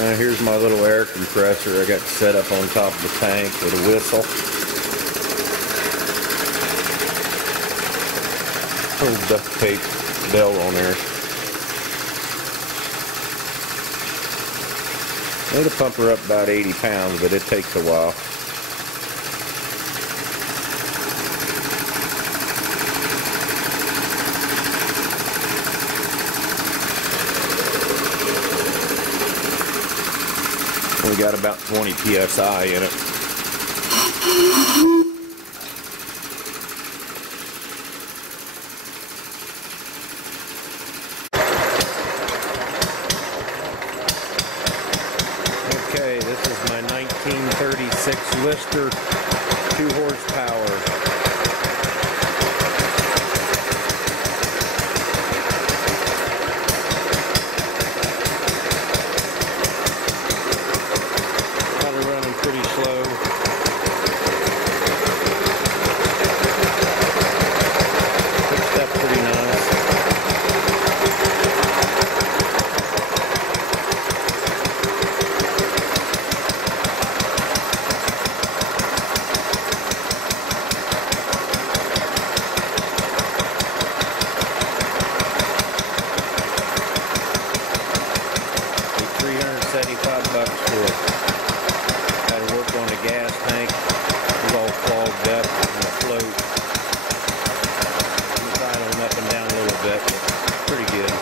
Here's my little air compressor I got set up on top of the tank with a whistle. Little duct tape bell on there. It'll pump her up about 80 pounds, but it takes a while. We got about 20 psi in it. Okay, this is my 1936 Lister 2 horsepower. Pretty slow. Pitched up pretty nice. $375 for it. On a gas tank, it's all clogged up on the float. It's idling up and down a little bit, pretty good.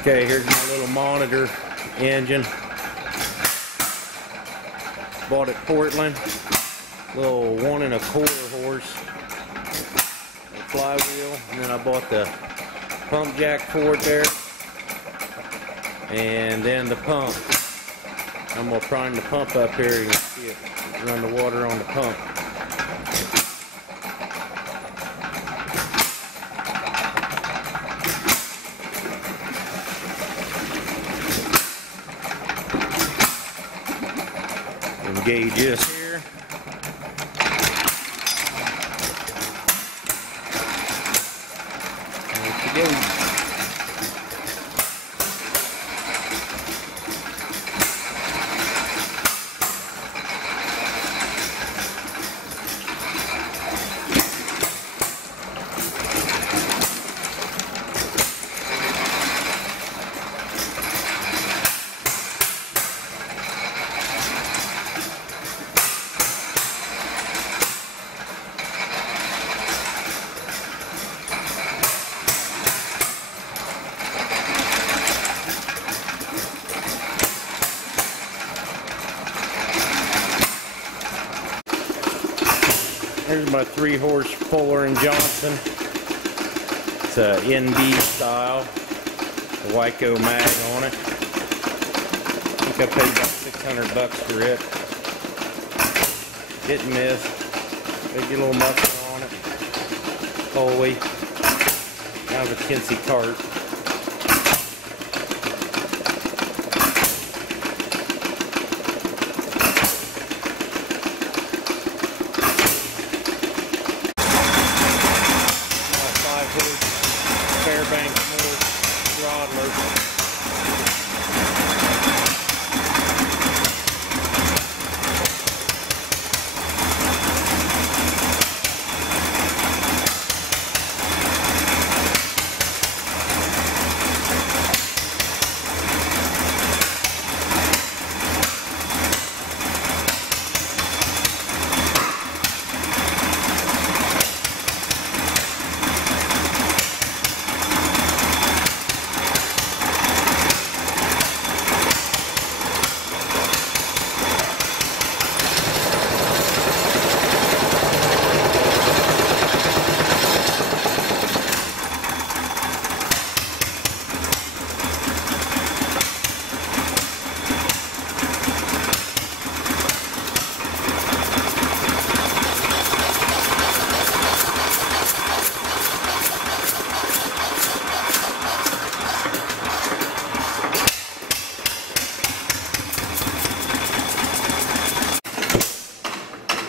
Okay, here's my little monitor engine. Bought at Portland. Little 1 1/4 horse flywheel, and then I bought the pump jack for it there, and then the pump. I'm going to prime the pump up here. You can see it run the water on the pump. And gauge this here. There's the gauge. Here's my 3-horse Fuller & Johnson. It's a NB style, the Wyco mag on it. I think I paid about $600 for it. Hit and miss. They get a little muscle on it. Foley. Kind of a chintzy cart. Fairbanks Morse Rodler.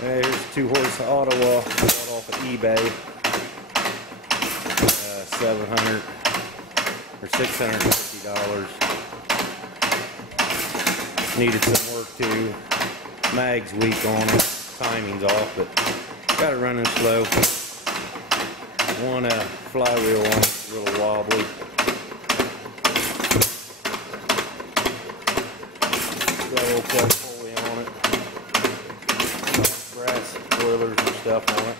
There's 2-horse Ottawa, bought off of eBay, 700 for $650. Needed some work too. Mag's weak on it. Timing's off, but got it running slow. One flywheel on it's a little wobbly. Got a little cut pulley on it. Brass spoilers and stuff on it.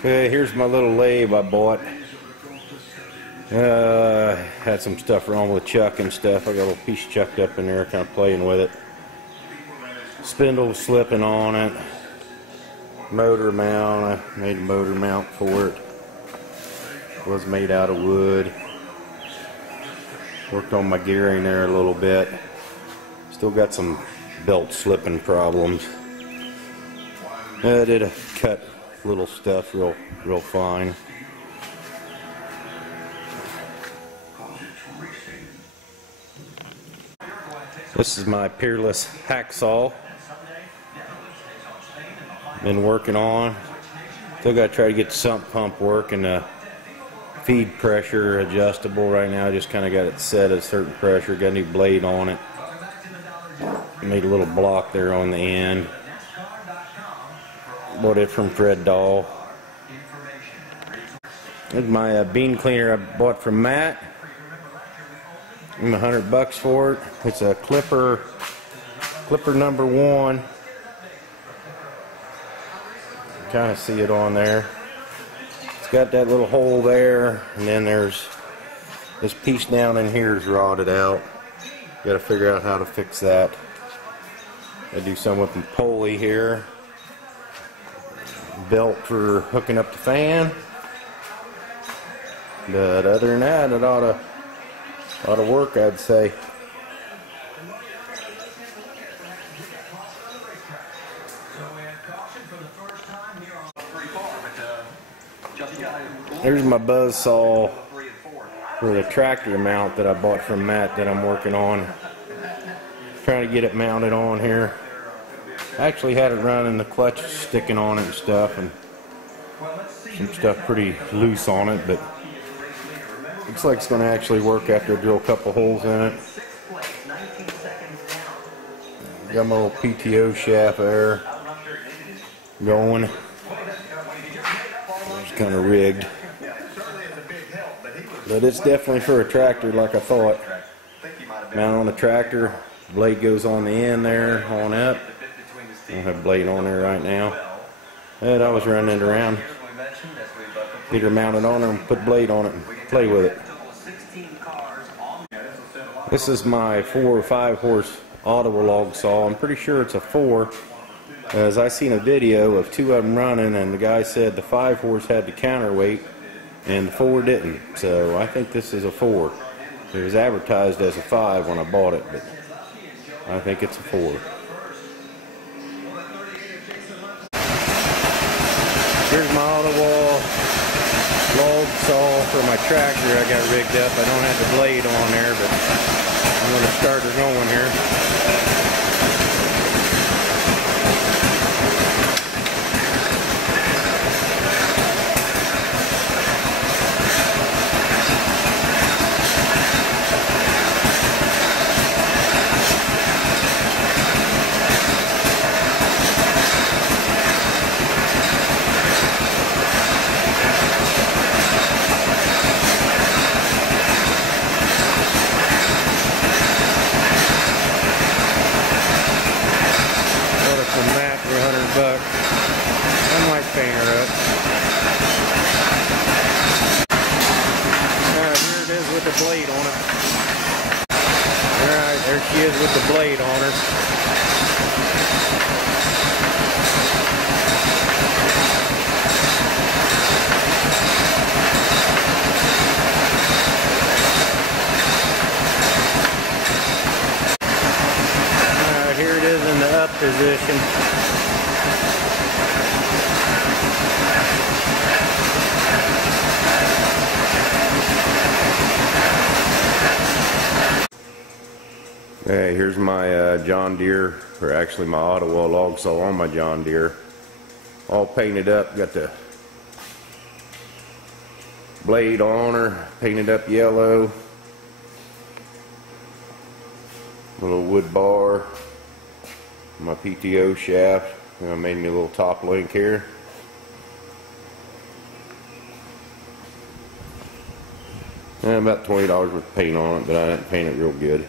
Okay, here's my little lathe I bought. Had some stuff wrong with chuck and stuff. I got a little piece chucked up in there, kind of playing with it. Spindle was slipping on it. Motor mount, I made a motor mount for it. It was made out of wood. Worked on my gearing there a little bit. Still got some belt slipping problems. I did a cut little stuff real fine. This is my Peerless hacksaw. Been working on. Still got to try to get the sump pump working. The feed pressure adjustable right now. Just kind of got it set at a certain pressure. Got a new blade on it. Made a little block there on the end. Bought it from Fred Dahl. This is my bean cleaner I bought from Matt. I'm $100 for it. It's a Clipper number 1. Kind of see it on there. It's got that little hole there, and then there's this piece down in here is rotted out. Got to figure out how to fix that. I do some with the pulley here. Belt for hooking up the fan. But other than that, it ought to work, I'd say. There's my buzz saw for the tractor mount that I bought from Matt that I'm working on. Trying to get it mounted on here. I actually had it running, the clutch sticking on it and stuff, and some stuff pretty loose on it, but looks like it's going to actually work after I drill a couple holes in it. Got my little PTO shaft there going. It's kind of rigged, but it's definitely for a tractor like I thought. Mount on the tractor, blade goes on the end there, on up. I don't have a blade on there right now. And I was running it around. Get her mounted on her and put a blade on it and play with it. This is my 4 or 5 horse Ottawa log saw. I'm pretty sure it's a 4, as I seen a video of 2 of them running, and the guy said the 5 horse had the counterweight and the 4 didn't. So I think this is a 4. It was advertised as a 5 when I bought it, but I think it's a 4. Here's my Ottawa log saw for my tractor I got rigged up. I don't have the blade on there, but I'm going to start her going here. Blade on it. Alright, there she is with the blade on her. Alright, here it is in the up position. Hey, here's my John Deere, or actually my Ottawa log saw on my John Deere. All painted up, got the blade on her, painted up yellow. Little wood bar. My PTO shaft. I made me a little top link here. And about $20 worth of paint on it, but I didn't paint it real good.